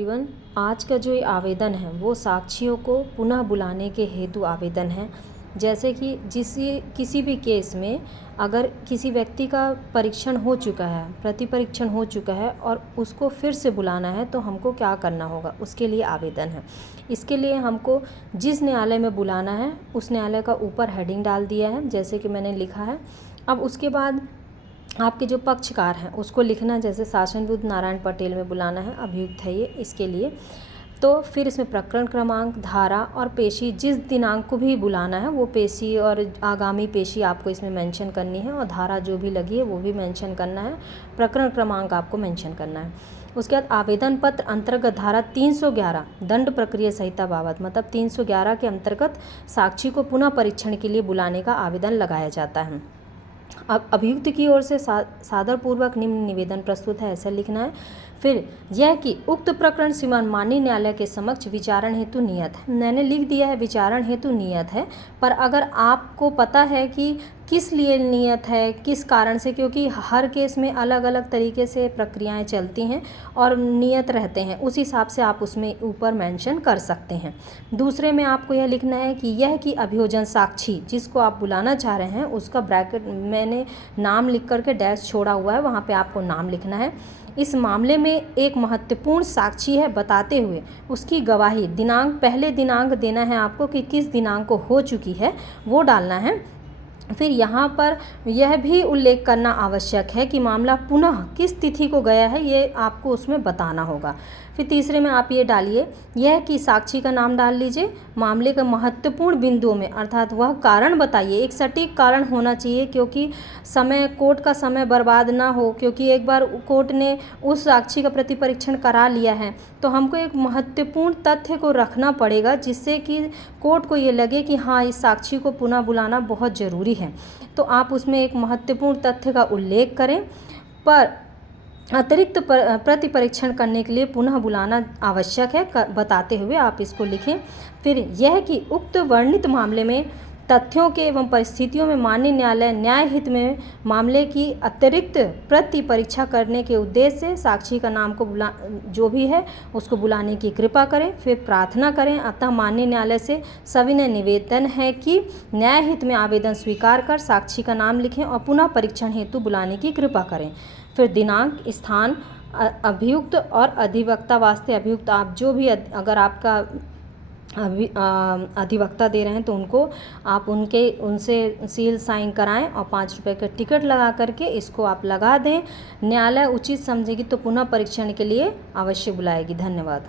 एवं आज का जो ये आवेदन है वो साक्षियों को पुनः बुलाने के हेतु आवेदन है। जैसे कि किसी भी केस में अगर किसी व्यक्ति का परीक्षण हो चुका है, प्रति परीक्षण हो चुका है और उसको फिर से बुलाना है तो हमको क्या करना होगा, उसके लिए आवेदन है। इसके लिए हमको जिस न्यायालय में बुलाना है उस न्यायालय का ऊपर हेडिंग डाल दिया है, जैसे कि मैंने लिखा है। अब उसके बाद आपके जो पक्षकार हैं उसको लिखना, जैसे शासनविद नारायण पटेल में बुलाना है, अभियुक्त है ये, इसके लिए। तो फिर इसमें प्रकरण क्रमांक, धारा और पेशी, जिस दिनांक को भी बुलाना है वो पेशी और आगामी पेशी आपको इसमें मेंशन करनी है, और धारा जो भी लगी है वो भी मेंशन करना है, प्रकरण क्रमांक आपको मेंशन करना है। उसके बाद आवेदन पत्र अंतर्गत धारा 311 दंड प्रक्रिया संहिता बाबत, मतलब 311 के अंतर्गत साक्षी को पुनः परीक्षण के लिए बुलाने का आवेदन लगाया जाता है। अब अभियुक्त की ओर से सादरपूर्वक निम्न निवेदन प्रस्तुत है, ऐसा लिखना है। फिर यह कि उक्त प्रकरण श्रीमान माननीय न्यायालय के समक्ष विचारण हेतु नियत है। मैंने लिख दिया है विचारण हेतु नियत है, पर अगर आपको पता है कि किस लिए नियत है, किस कारण से, क्योंकि हर केस में अलग अलग तरीके से प्रक्रियाएं चलती हैं और नियत रहते हैं, उस हिसाब से आप उसमें ऊपर मेंशन कर सकते हैं। दूसरे में आपको यह लिखना है कि यह कि अभियोजन साक्षी जिसको आप बुलाना चाह रहे हैं उसका ब्रैकेट मैंने नाम लिख करके डैश छोड़ा हुआ है, वहाँ पे आपको नाम लिखना है। इस मामले में एक महत्वपूर्ण साक्षी है बताते हुए उसकी गवाही दिनांक, पहले दिनांक देना है आपको कि किस दिनांक को हो चुकी है, वो डालना है। फिर यहाँ पर यह भी उल्लेख करना आवश्यक है कि मामला पुनः किस तिथि को गया है, ये आपको उसमें बताना होगा। फिर तीसरे में आप ये डालिए, यह कि साक्षी का नाम डाल लीजिए, मामले के महत्वपूर्ण बिंदुओं में, अर्थात वह कारण बताइए, एक सटीक कारण होना चाहिए, क्योंकि समय, कोर्ट का समय बर्बाद ना हो, क्योंकि एक बार कोर्ट ने उस साक्षी का प्रति परीक्षण करा लिया है तो हमको एक महत्वपूर्ण तथ्य को रखना पड़ेगा जिससे कि कोर्ट को ये लगे कि हाँ, इस साक्षी को पुनः बुलाना बहुत ज़रूरी है। तो आप उसमें एक महत्वपूर्ण तथ्य का उल्लेख करें, पर अतिरिक्त प्रति परीक्षण करने के लिए पुनः बुलाना आवश्यक है बताते हुए आप इसको लिखें। फिर यह कि उक्त वर्णित मामले में तथ्यों के एवं परिस्थितियों में माननीय न्यायालय न्याय हित में मामले की अतिरिक्त प्रति परीक्षा करने के उद्देश्य से साक्षी का नाम को जो भी है उसको बुलाने की कृपा करें। फिर प्रार्थना करें, अतः माननीय न्यायालय से सविनय निवेदन है कि न्याय हित में आवेदन स्वीकार कर साक्षी का नाम लिखें और पुनः परीक्षण हेतु बुलाने की कृपा करें। फिर दिनांक, स्थान, अभियुक्त और अधिवक्ता वास्ते अभियुक्त, आप जो भी अगर आपका अधिवक्ता दे रहे हैं तो उनसे सील साइन कराएं और 5 रुपये का टिकट लगा करके इसको आप लगा दें। न्यायालय उचित समझेगी तो पुनः परीक्षण के लिए अवश्य बुलाएगी। धन्यवाद।